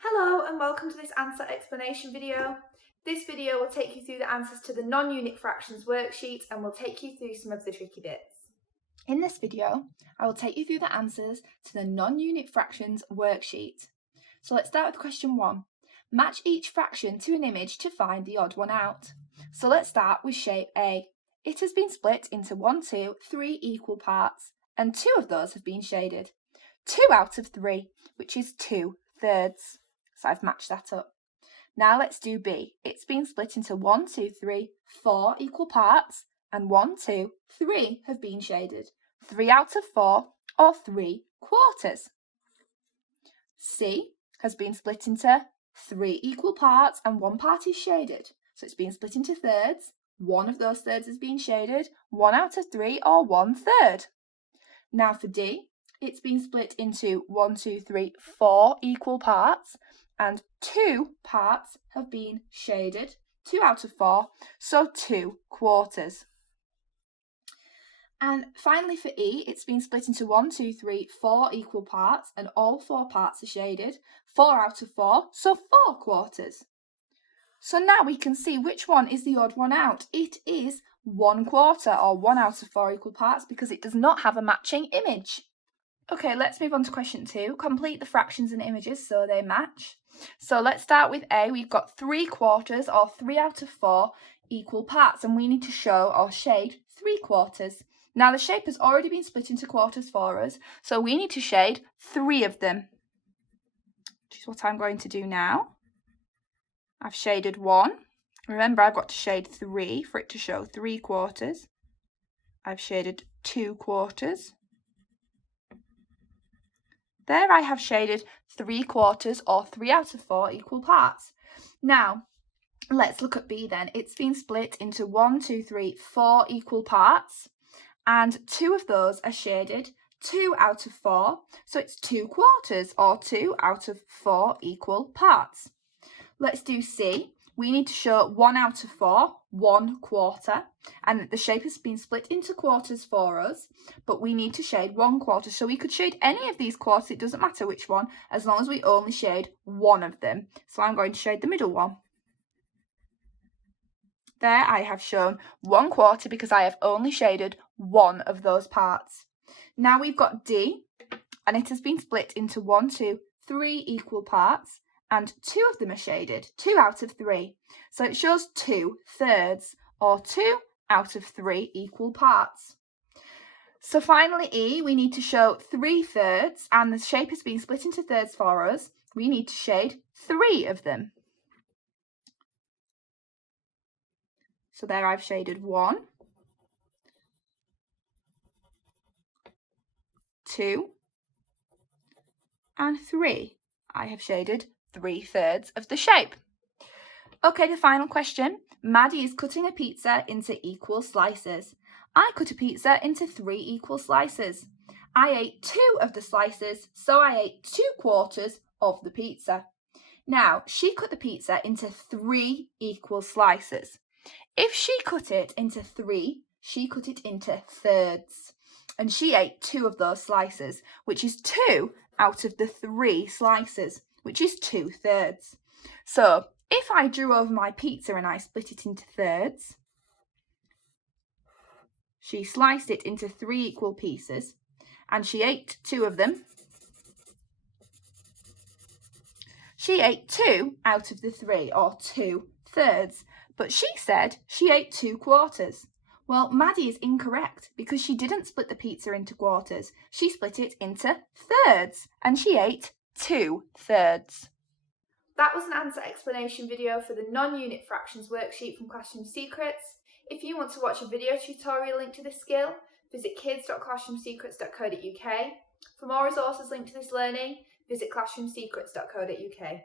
Hello and welcome to this answer explanation video. This video will take you through the answers to the non-unit fractions worksheet and will take you through some of the tricky bits. In this video, I will take you through the answers to the non-unit fractions worksheet. So let's start with question 1. Match each fraction to an image to find the odd one out. So let's start with shape A. It has been split into 1, 2, 3 equal parts, and 2 of those have been shaded. 2 out of 3, which is 2/3. So I've matched that up. Now let's do B. It's been split into 1, 2, 3, 4 equal parts, and 1, 2, 3 have been shaded. 3 out of 4, or 3/4. C has been split into 3 equal parts, and 1 part is shaded. So it's been split into thirds. 1 of those thirds has been shaded. 1 out of 3, or 1/3. Now for D, it's been split into 1, 2, 3, 4 equal parts, and 2 parts have been shaded, 2 out of 4, so 2/4. And finally for E, it's been split into 1, 2, 3, 4 equal parts, and all 4 parts are shaded, 4 out of 4, so 4/4. So now we can see which one is the odd one out. It is 1/4, or 1 out of 4 equal parts, because it does not have a matching image. Okay, let's move on to question 2. Complete the fractions and images so they match. So let's start with A. We've got 3/4, or 3 out of 4 equal parts, and we need to show or shade 3/4. Now the shape has already been split into quarters for us, so we need to shade 3 of them, which is what I'm going to do now. I've shaded 1. Remember, I've got to shade 3 for it to show 3/4. I've shaded 2/4. There I have shaded 3/4, or 3 out of 4 equal parts. Now, let's look at B then. It's been split into 1, 2, 3, 4 equal parts, and 2 of those are shaded, 2 out of 4, so it's 2/4, or 2 out of 4 equal parts. Let's do C. We need to show 1 out of 4, 1/4, and the shape has been split into quarters for us, but we need to shade 1/4. So we could shade any of these quarters, it doesn't matter which one, as long as we only shade one of them. So I'm going to shade the middle one. There I have shown 1/4 because I have only shaded one of those parts. Now we've got D, and it has been split into 1, 2, 3 equal parts, and 2 of them are shaded, 2 out of 3. So it shows 2/3, or 2 out of 3 equal parts. So finally E, we need to show 3/3, and the shape has been split into thirds for us. We need to shade 3 of them. So there I've shaded 1, 2, and 3. I have shaded 3/3 of the shape. Okay, the final question. Maddie is cutting a pizza into equal slices. I cut a pizza into 3 equal slices. I ate 2 of the slices, so I ate 2/4 of the pizza. Now, she cut the pizza into 3 equal slices. If she cut it into 3, she cut it into thirds. And she ate 2 of those slices, which is 2 out of the 3 slices, which is 2/3. So if I drew over my pizza and I split it into thirds, she sliced it into 3 equal pieces, and she ate 2 of them. She ate 2 out of the 3, or 2/3, but she said she ate 2/4. Well, Maddie is incorrect because she didn't split the pizza into quarters. She split it into thirds, and she ate 2/3. That was an answer explanation video for the non-unit fractions worksheet from Classroom Secrets. If you want to watch a video tutorial linked to this skill, visit kids.classroomsecrets.co.uk. For more resources linked to this learning, visit classroomsecrets.co.uk.